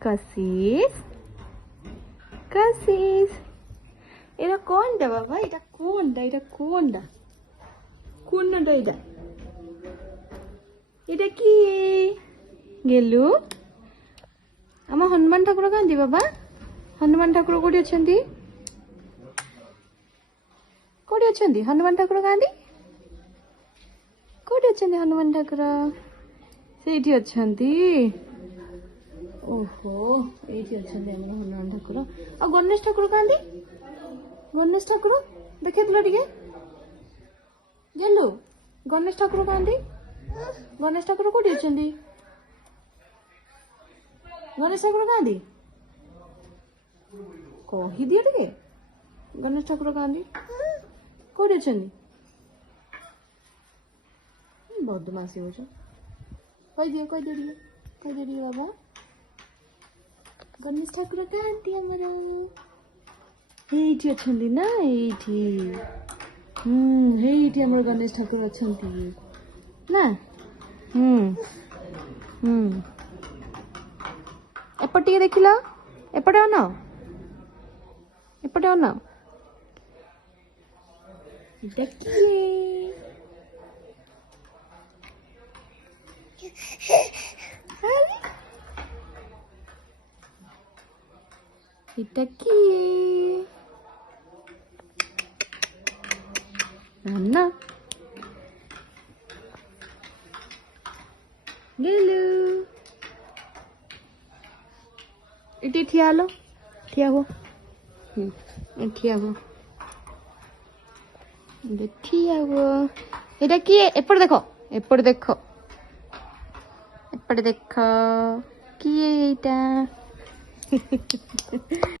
কাশিস কাশিস এটা কোনটা বাবা এটা কোনটা কোনটা এটা কি গেলু ଆମ ହନୁମାନ ଠାକୁର କାନ୍ତି ବାବା ହନୁମାନ ଠାକୁର କୋଉଠି ଅଛନ୍ତି ହନୁମାନ ଠାକୁର କାନ୍ତି କୋଉଠି ଅଛନ୍ତି ହନୁମାନ ଠାକୁର ସେଇଠି ଅଛନ୍ତି ଓହୋ ଏଇଠି ଅଛନ୍ତି ଆମର ହନୁମାନ ଠାକୁର ଆଉ ଗଣେଶ ଠାକୁର କାନ୍ତି ଗଣେଶ ଠାକୁର ଦେଖେଇଥିଲ ଟିକେ ଗେଲୁ ଗଣେଶ ଠାକୁର କାନ୍ତି ଗଣେଶ ଠାକୁର କୋଉଠି ଅଛନ୍ତି ଗଣେଶ ଠାକୁର କାନ୍ତି କହିଦିଅ ଟିକେ ଗଣେଶ ଠାକୁର କାନ୍ତି କୋଉଠି ଅଛନ୍ତି ବଦମାସି ହଉଛ କହିଦିଅ ଟିକେ ବାବା ଗଣେଶ ଠାକୁର କାନ୍ତି ଆମର ଏଇଠି ଅଛନ୍ତି ନା ଏଇଠି ଏଇଠି ଆମର ଗଣେଶ ଠାକୁର ଅଛନ୍ତି ନା ଏପଟେ ଟିକେ ଦେଖିଲ ଏପଟେ ଅନାଅ এটা কি রান্না গেলু এটি ঠিয়া হো এটা কি এপটে দেখো কি এইটা